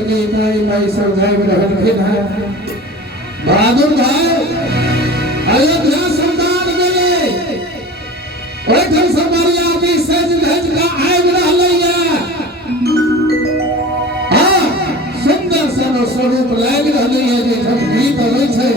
चल गई ताई माई सब जाए रहन के है बहादुर भाई अयोध्या संतान मिले ओए ठन समारी आदि सज धज का आए रहलैया हां सुंदर सन स्वरूप लाग रहलैया जे सब गीत होय छै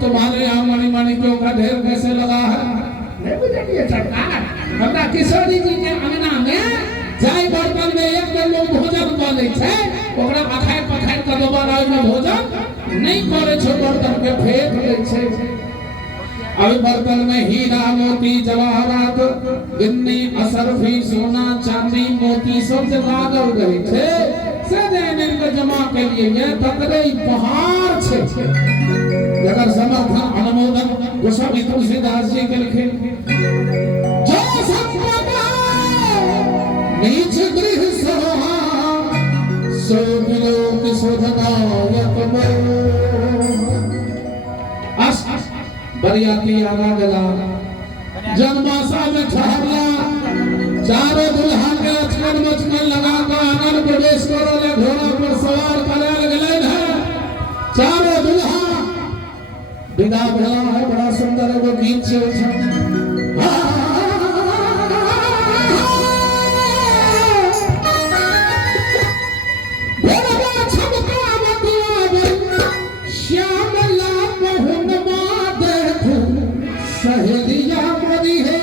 तुम्हारे यहाँ मणि मणिकों का ढेर कैसे लगा है? नहीं बुझलिए सरकार, हमरा किशोरी जी के अंगना में जाय बर्तन में एक दिन लोग भोजन बनै छै, ओकरा अखाइ पखाइ के दोबारा में भोजन नहीं करे छै, बर्तन के फेंक दै छै। अभी बर्तन में हीरा मोती जवाहरात गिन्नी असरफी सोना चांदी मोती सब जे लागल रहे छै से देने के जमा के लिए ये तकरे पहाड़ छै जगर समर्थन अनुमोदन गोस्वामी तुलसीदास जी के लिखे जो संपदा नीच गृह सहा सो विलोक शोधनायक अस बरियाती आगा गला जन्माशा में ठहरला चारों दुल्हा के अचकन मचकन लगा कर आंगन प्रवेश करले घोड़ा पर सवार करल गेलै है। चारों दुल्हा विदा भेला है। बड़ा सुंदर एगो गीत छै सहेलिया मोदी है